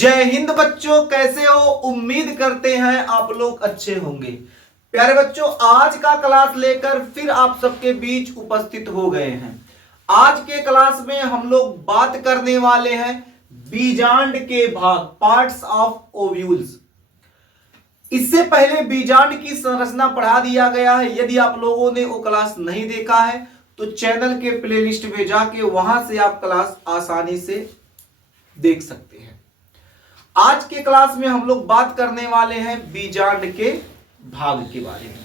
जय हिंद बच्चों, कैसे हो? उम्मीद करते हैं आप लोग अच्छे होंगे। प्यारे बच्चों, आज का क्लास लेकर फिर आप सबके बीच उपस्थित हो गए हैं। आज के क्लास में हम लोग बात करने वाले हैं बीजांड के भाग, पार्ट्स ऑफ ओव्यूल्स। इससे पहले बीजांड की संरचना पढ़ा दिया गया है। यदि आप लोगों ने वो क्लास नहीं देखा है तो चैनल के प्लेलिस्ट में जाके वहां से आप क्लास आसानी से देख सकते हैं। आज के क्लास में हम लोग बात करने वाले हैं बीजांड के भाग के बारे में।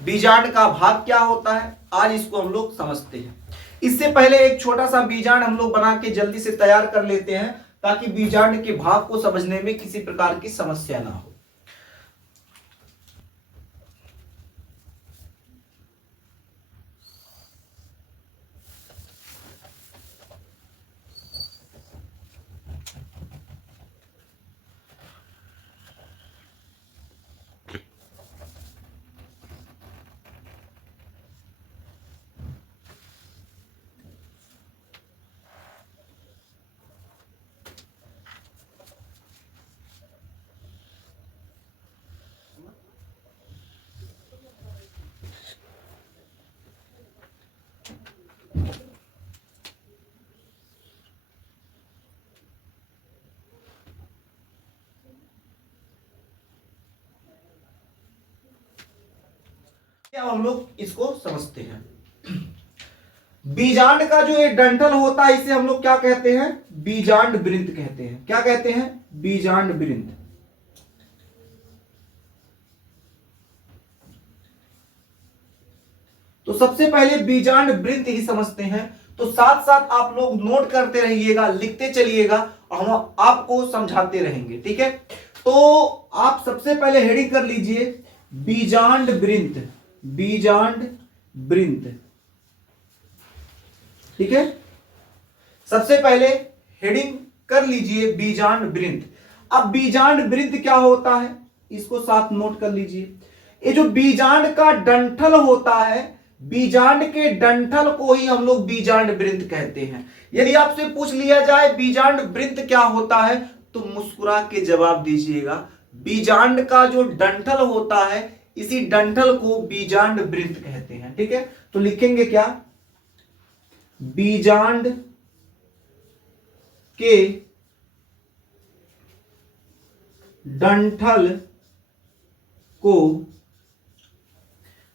बीजांड का भाग क्या होता है, आज इसको हम लोग समझते हैं। इससे पहले एक छोटा सा बीजांड हम लोग बना के जल्दी से तैयार कर लेते हैं ताकि बीजांड के भाग को समझने में किसी प्रकार की समस्या ना हो। अब हम लोग इसको समझते हैं। बीजांड का जो एक डंठल होता है इसे हम लोग क्या कहते हैं? बीजांड वृंत कहते हैं। क्या कहते हैं? बीजांड वृंत। तो सबसे पहले बीजांड वृंत ही समझते हैं। तो साथ साथ आप लोग नोट करते रहिएगा, लिखते चलिएगा और हम आपको समझाते रहेंगे, ठीक है? तो आप सबसे पहले हेडिंग कर लीजिए बीजांड वृंत, बीजांड वृंत, ठीक है? सबसे पहले हेडिंग कर लीजिए बीजांड वृंत। अब बीजांड वृंत क्या होता है इसको साथ नोट कर लीजिए। ये जो बीजांड का डंठल होता है, बीजांड के डंठल को ही हम लोग बीजांड वृंत कहते हैं। यदि आपसे पूछ लिया जाए बीजांड वृंत क्या होता है तो मुस्कुरा के जवाब दीजिएगा। बीजांड का जो डंठल होता है इसी डंठल को बीजांड वृंत कहते हैं, ठीक है? तो लिखेंगे क्या? बीजांड के डंठल को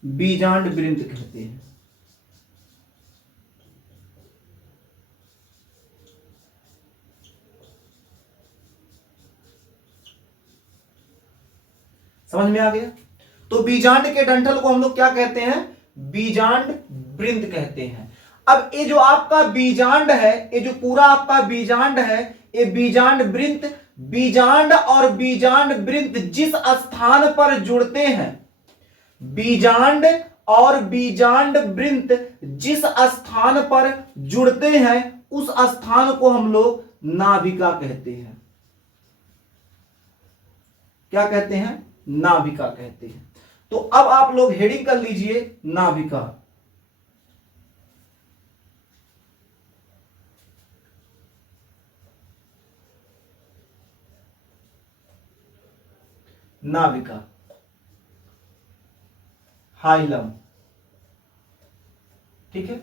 बीजांड वृंत कहते हैं। समझ में आ गया? तो बीजांड के डंठल को हम लोग क्या कहते हैं? बीजांड वृंत कहते हैं। अब ये जो आपका बीजांड है, ये जो पूरा आपका बीजांड है, ये बीजांड वृंत, बीजांड और बीजांड वृंत जिस स्थान पर जुड़ते हैं, बीजांड और बीजांड वृंत जिस स्थान पर जुड़ते हैं उस स्थान को हम लोग नाभिका कहते हैं। क्या कहते हैं? नाभिका कहते हैं। तो अब आप लोग हेडिंग कर लीजिए नाभिका। नाभिका, हाइलम, ठीक है?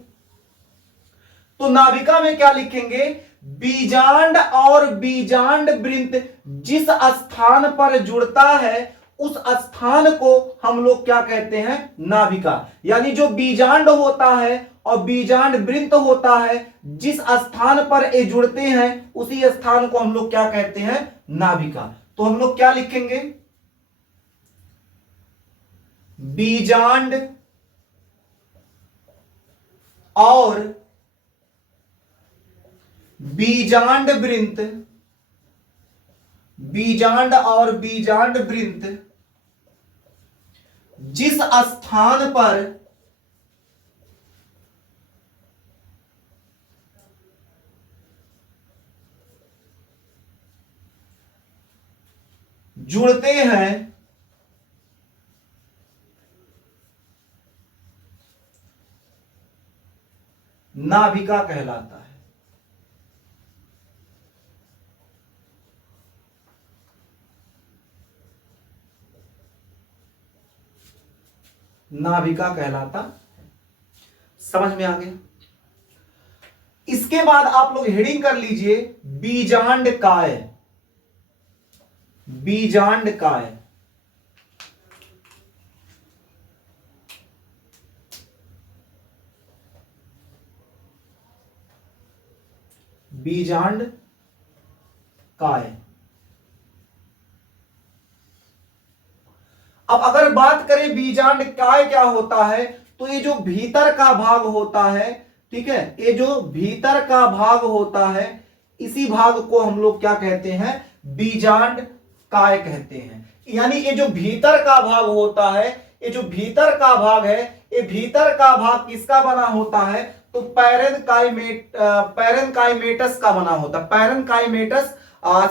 तो नाभिका में क्या लिखेंगे? बीजांड और बीजांड वृंत जिस स्थान पर जुड़ता है उस स्थान को हम लोग क्या कहते हैं? नाभिका। यानी जो बीजांड होता है और बीजांड वृंत होता है, जिस स्थान पर ये जुड़ते हैं उसी स्थान को हम लोग क्या कहते हैं? नाभिका। तो हम लोग क्या लिखेंगे? बीजांड और बीजांड वृंत, बीजांड और बीजांड वृंत जिस स्थान पर जुड़ते हैं नाभिका कहलाता है। नाभिका कहलाता है। समझ में आ गया। इसके बाद आप लोग हेडिंग कर लीजिए बीजांड काय। बीजांड काय, बीजांड काय। अब अगर बात करें बीजांड काय क्या होता है, तो ये जो भीतर का भाग होता है, ठीक है, ये जो भीतर का भाग होता है, इसी भाग को हम लोग क्या कहते हैं, बीजांड काय कहते हैं। यानी ये जो भीतर का भाग होता है, ये जो भीतर का भाग है, ये भीतर का भाग किसका बना होता है, तो पैरेनकाइमेटस का बना होता है, पैरेनकाइमेटस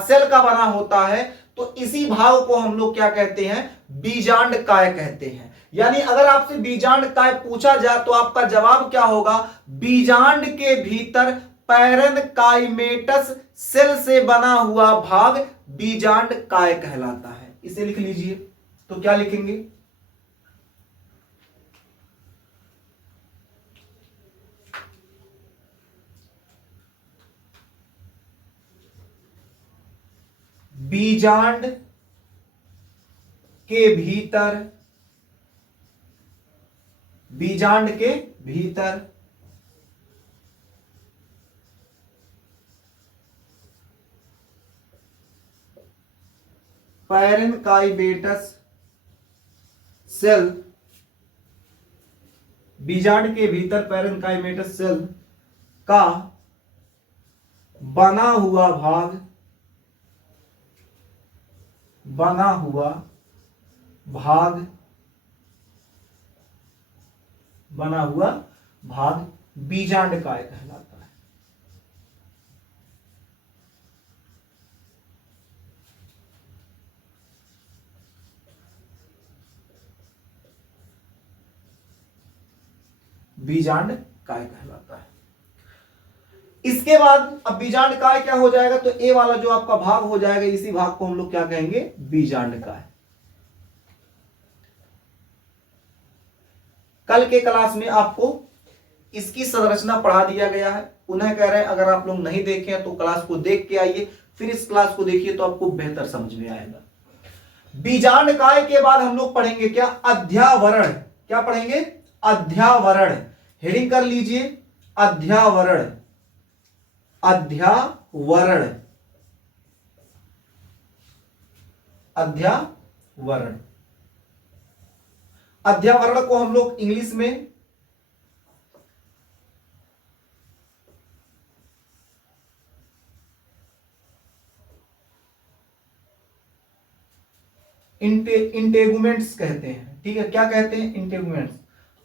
सेल का बना होता है। तो इसी भाग को हम लोग क्या कहते हैं, बीजांड काय कहते हैं। यानी अगर आपसे बीजांड काय पूछा जाए तो आपका जवाब क्या होगा, बीजांड के भीतर पैरेनकाइमेटस सेल से बना हुआ भाग बीजांड काय कहलाता है। इसे लिख लीजिए। तो क्या लिखेंगे, बीजांड के भीतर, बीजांड के भीतर पैरेनकाइमेटस सेल, बीजांड के भीतर पैरेनकाइमेटस सेल का बना हुआ भाग, बना हुआ भाग, बना हुआ भाग बीजांड काय कहलाता है। बीजांड काय कहलाता है। इसके बाद अब बीजांड काय क्या हो जाएगा, तो ए वाला जो आपका भाग हो जाएगा, इसी भाग को हम लोग क्या कहेंगे, बीजांड काय। कल के क्लास में आपको इसकी संरचना पढ़ा दिया गया है। पुनः कह रहे हैं अगर आप लोग नहीं देखे हैं तो क्लास को देख के आइए, फिर इस क्लास को देखिए तो आपको बेहतर समझ में आएगा। बीजांड काय के बाद हम लोग पढ़ेंगे क्या, अध्यावरण। क्या पढ़ेंगे, अध्यावरण। हेडिंग कर लीजिए अध्यावरण, अध्यावरण, अध्यावरण। अध्यावरण को हम लोग इंग्लिश में इंटेगुमेंट्स कहते हैं। ठीक है, क्या कहते हैं, इंटेगुमेंट्स।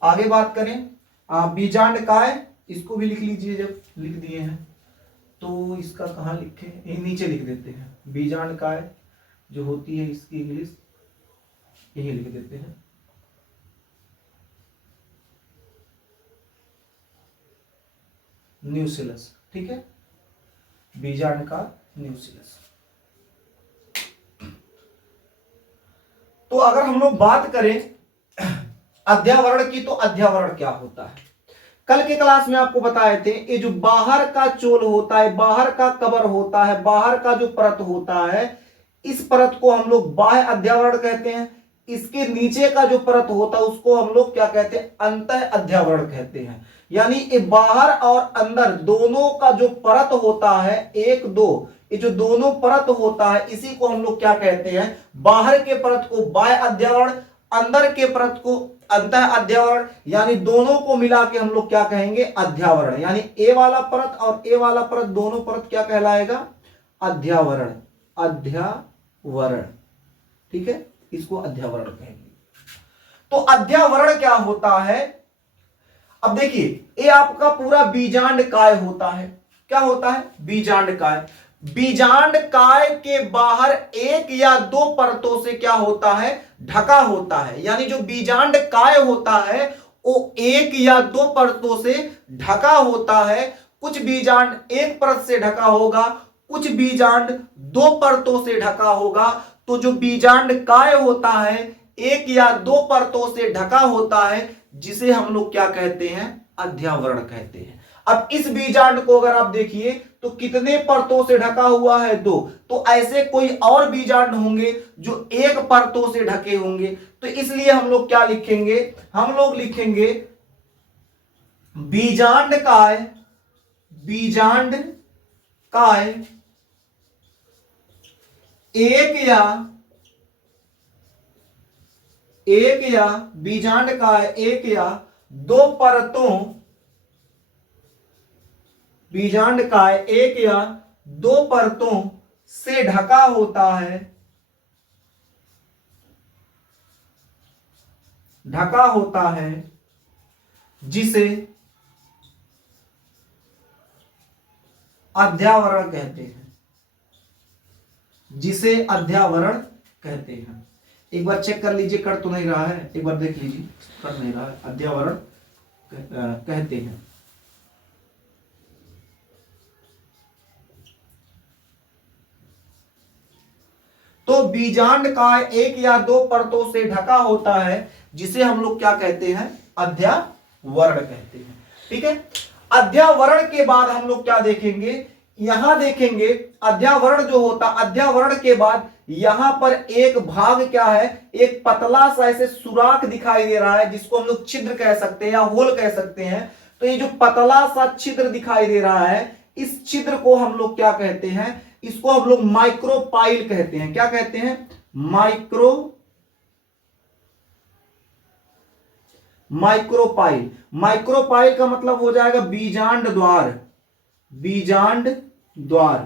आगे बात करें बीजांड काय, इसको भी लिख लीजिए। जब लिख दिए हैं तो इसका कहां लिखे, ये नीचे लिख देते हैं। बीजांड काय जो होती है इसकी इंग्लिश यही लिख देते हैं, न्यूसिलस। ठीक है, बीजांड का न्यूसिलस। तो अगर हम लोग बात करें अध्यावरण की, तो अध्यावरण क्या होता है, कल के क्लास में आपको बताए थे, ये जो बाहर का चोल होता है, बाहर का कवर होता है, बाहर का जो परत होता है, इस परत को हम लोग बाह्य अध्यावरण कहते हैं। इसके नीचे का जो परत होता है उसको हम लोग क्या कहते हैं, अंतः अध्यावरण कहते हैं। यानी ये बाहर और अंदर दोनों का जो परत होता है, एक दो, ये जो दोनों परत होता है, इसी को हम लोग क्या कहते हैं, बाहर के परत को बाह्य अध्यावरण, अंदर के परत को अंतः अध्यावरण। यानी दोनों को मिला के हम लोग क्या कहेंगे, अध्यावरण। यानी ए वाला परत और ए वाला परत, दोनों परत क्या कहलाएगा, अध्यावरण, अध्यावरण। ठीक है, इसको अध्यावरण कहेंगे। तो अध्यावरण क्या होता है, अब देखिए ये आपका पूरा बीजांड काय होता है। क्या होता है, बीजांड काय। बीजांड काय के बाहर एक या दो परतों से क्या होता है, ढका होता है। यानी जो बीजांड काय होता है वो एक या दो परतों से ढका होता है। कुछ बीजांड एक परत से ढका होगा, कुछ बीजांड दो परतों से ढका होगा। तो जो बीजांड काय होता है एक या दो परतों से ढका होता है, जिसे हम लोग क्या कहते हैं, अध्यावरण कहते हैं। अब इस बीजांड को अगर आप देखिए तो कितने परतों से ढका हुआ है, दो। तो ऐसे कोई और बीजांड होंगे जो एक परतों से ढके होंगे, तो इसलिए हम लोग क्या लिखेंगे, हम लोग लिखेंगे बीजांड काय, बीजांड काय बीजांड काय एक या दो परतों, बीजांड काय एक या दो परतों से ढका होता है, ढका होता है, जिसे अध्यावरण कहते हैं, जिसे अध्यावरण कहते हैं। एक बार चेक कर लीजिए, कर तो नहीं रहा है, एक बार देख लीजिए, कर नहीं रहा है, अध्यावरण कहते हैं। तो बीजांड का एक या दो परतों से ढका होता है, जिसे हम लोग क्या कहते हैं, अध्यावरण कहते हैं। ठीक है, अध्यावरण के बाद हम लोग क्या देखेंगे, यहां देखेंगे अध्यावरण जो होता, अध्यावरण के बाद यहां पर एक भाग क्या है, एक पतला सा ऐसे सुराख दिखाई दे रहा है, जिसको हम लोग छिद्र कह सकते हैं या होल कह सकते हैं। तो ये जो पतला सा छिद्र दिखाई दे रहा है, इस छिद्र को हम लोग क्या कहते हैं, इसको हम लोग माइक्रोपाइल कहते हैं। क्या कहते हैं, माइक्रोपाइल। माइक्रोपाइल का मतलब हो जाएगा बीजांड द्वार, बीजांड द्वार।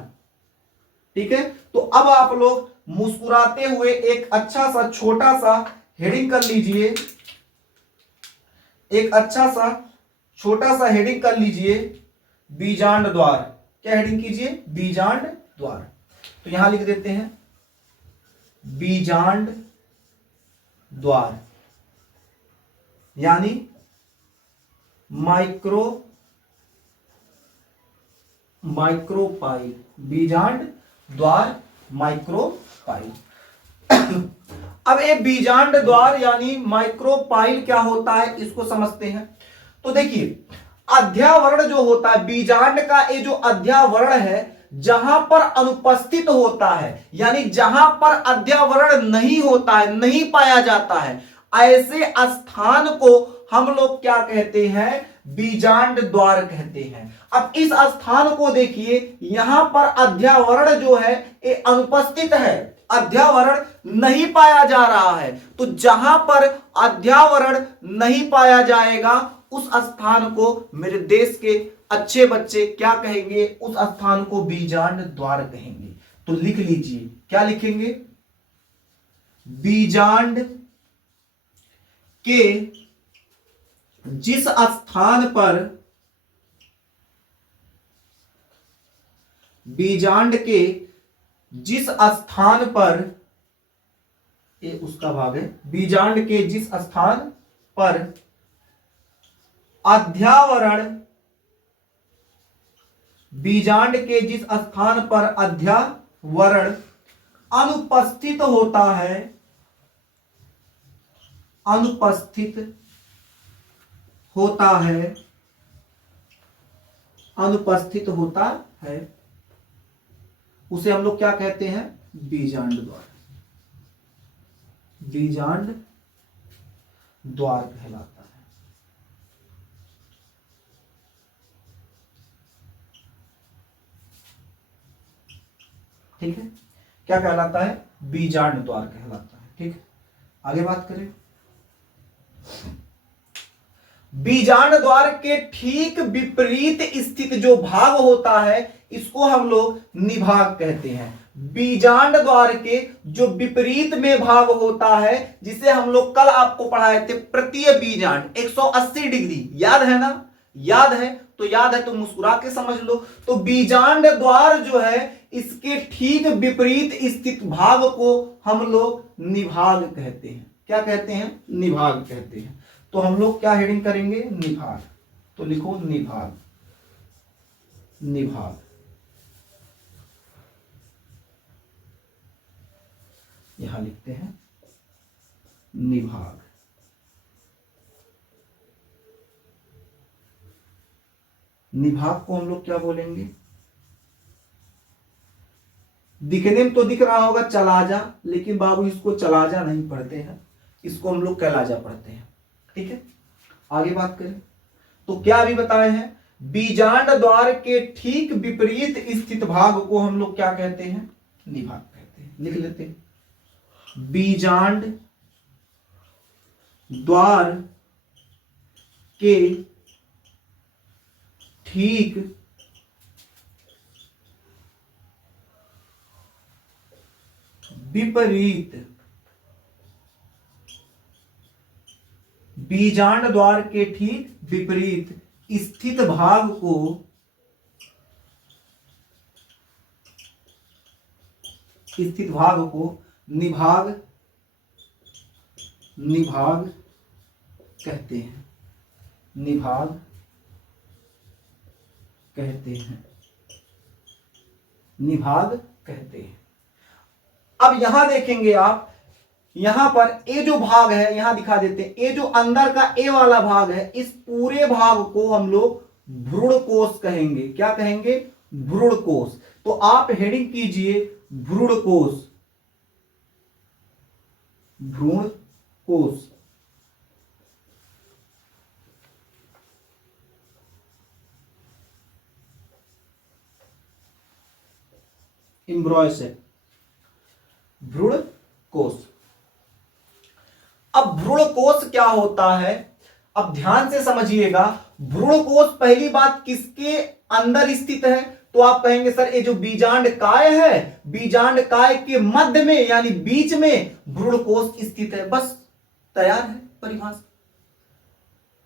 ठीक है, तो अब आप लोग मुस्कुराते हुए एक अच्छा सा छोटा सा हेडिंग कर लीजिए, एक अच्छा सा छोटा सा हेडिंग कर लीजिए, बीजांड द्वार। क्या हेडिंग कीजिए, बीजांड द्वार। तो यहां लिख देते हैं बीजांड द्वार, यानी माइक्रोपाइल, बीजांड द्वार माइक्रोपाइल। अब ये बीजांड द्वार यानी माइक्रोपाइल क्या होता है, इसको समझते हैं। तो देखिए, अध्यावरण जो होता है, बीजांड का ये जो अध्यावरण है, जहां पर अनुपस्थित होता है, यानी जहां पर अध्यावरण नहीं होता है, नहीं पाया जाता है, ऐसे स्थान को हम लोग क्या कहते हैं, बीजांड द्वार कहते हैं। अब इस स्थान को देखिए, यहां पर अध्यावरण जो है ये अनुपस्थित है, अध्यावरण नहीं पाया जा रहा है। तो जहां पर अध्यावरण नहीं पाया जाएगा, उस स्थान को मेरे देश के अच्छे बच्चे क्या कहेंगे, उस स्थान को बीजांड द्वार कहेंगे। तो लिख लीजिए, क्या लिखेंगे, बीजांड के जिस स्थान पर, बीजांड के जिस स्थान पर, ये उसका भाग है, बीजांड के जिस स्थान पर अध्यावरण, बीजांड के जिस स्थान पर अध्यावरण अनुपस्थित होता है, अनुपस्थित होता है, अनुपस्थित होता है, उसे हम लोग क्या कहते हैं, बीजांड द्वार, बीजांड द्वार कहलाता है। ठीक है, क्या कहलाता है, बीजांड द्वार कहलाता है। ठीक, आगे बात करें। बीजांड द्वार के ठीक विपरीत स्थित जो भाग होता है, इसको हम लोग निभाग कहते हैं। बीजांड द्वार के जो विपरीत में भाग होता है, जिसे हम लोग कल आपको पढ़ाए थे, प्रतीय बीजांड 180 डिग्री, याद है ना, याद है तो याद है तो मुस्कुरा के समझ लो। तो बीजांड द्वार जो है, इसके ठीक विपरीत स्थित भाग को हम लोग निभाग कहते हैं। क्या कहते हैं, निभाग कहते हैं। तो हम लोग क्या हेडिंग करेंगे, निभाग। तो लिखो निभाग, निभाग। यहां लिखते हैं निभाग। निभाग को हम लोग क्या बोलेंगे? दिखने में तो दिख रहा होगा चलाजा, लेकिन बाबू इसको चलाजा नहीं पढ़ते हैं, इसको हम लोग कैलाजा पढ़ते हैं। ठीक है, आगे बात करें तो क्या अभी बताए हैं? बीजांड द्वार के ठीक विपरीत स्थित भाग को हम लोग क्या कहते हैं? निभाग कहते हैं। लिख लेते हैं, बीजांड द्वार के ठीक विपरीत, बीजांड द्वार के ठीक विपरीत स्थित भाग को निभाग कहते हैं। निभाग कहते हैं। निभाग कहते हैं। अब यहां देखेंगे आप, यहां पर ए जो भाग है, यहां दिखा देते हैं, ए जो अंदर का ए वाला भाग है, इस पूरे भाग को हम लोग भ्रूण कोश कहेंगे। क्या कहेंगे? भ्रूण कोश। तो आप हेडिंग कीजिए भ्रूण कोश। भ्रूण कोश। एम्ब्रॉयसेक, भ्रूण कोश। अब भ्रूण कोश क्या होता है? अब ध्यान से समझिएगा। भ्रूण कोश पहली बात किसके अंदर स्थित है? तो आप कहेंगे सर ये जो बीजांड काय है, बीजांड काय के मध्य में यानी बीच में भ्रूण कोश स्थित है। बस तैयार है परिभाषा।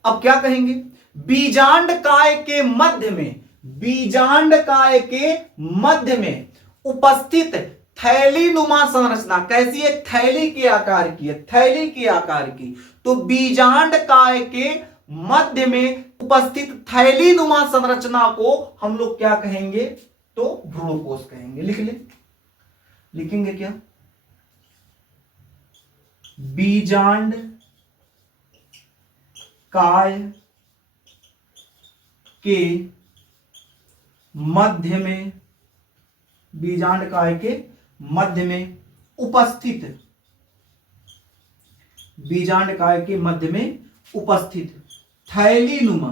अब क्या कहेंगे? बीजांड काय के मध्य में, बीजांड काय के मध्य में उपस्थित थैली नुमा संरचना। कैसी है? थैली के आकार की है, थैली के आकार की। तो बीजांड काय के मध्य में उपस्थित थैली नुमा संरचना को हम लोग क्या कहेंगे? तो भ्रूण कोश कहेंगे। लिख ले, लिखेंगे क्या? बीजांड काय के मध्य में, बीजांड काय के मध्य में उपस्थित, बीजांड काय के मध्य में उपस्थित थैली नुमा।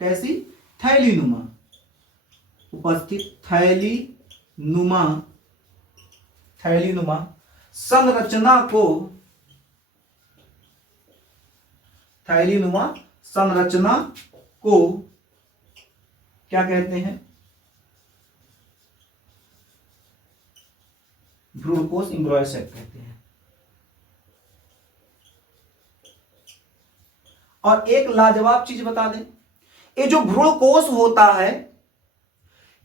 कैसी? थैली नुमा। उपस्थित थैली नुमा, थैली नुमा संरचना को, थैली नुमा संरचना को क्या कहते हैं? भ्रूण कोश एम्ब्रॉयसेक कहते हैं। और एक लाजवाब चीज बता दें, ये जो भ्रूण कोश होता है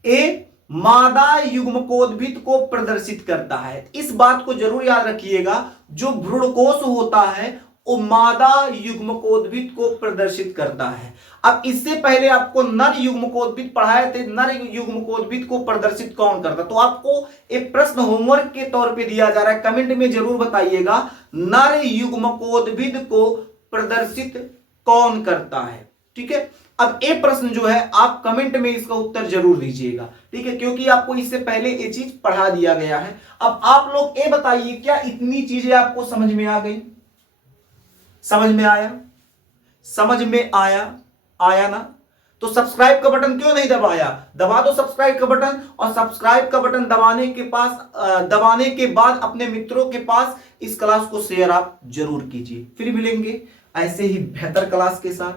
ये मादा युग्मकोद्भिद को प्रदर्शित करता है। इस बात को जरूर याद रखिएगा, जो भ्रूण कोश होता है वो मादा युग्मकोद्भिद को प्रदर्शित करता है। अब इससे पहले आपको नर युग्मकोद्भिद पढ़ाए थे, नर युग्मकोद्भिद को प्रदर्शित कौन करता? तो आपको एक प्रश्न होमवर्क के तौर पे दिया जा रहा है, कमेंट में जरूर बताइएगा, नर युग्मकोद्भिद को प्रदर्शित कौन करता है? ठीक है, अब ये प्रश्न जो है आप कमेंट में इसका उत्तर जरूर दीजिएगा। ठीक है, क्योंकि आपको इससे पहले ये चीज पढ़ा दिया गया है। अब आप लोग ये बताइए, क्या इतनी चीजें आपको समझ में आ गई? समझ में आया? समझ में आया? आया ना? तो सब्सक्राइब का बटन क्यों नहीं दबाया? दबा दो सब्सक्राइब का बटन, और सब्सक्राइब का बटन दबाने के बाद अपने मित्रों के पास इस क्लास को शेयर आप जरूर कीजिए। फिर मिलेंगे ऐसे ही बेहतर क्लास के साथ,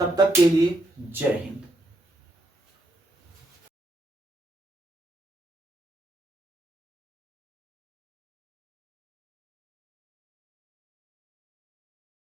तब तक के लिए जय हिंद।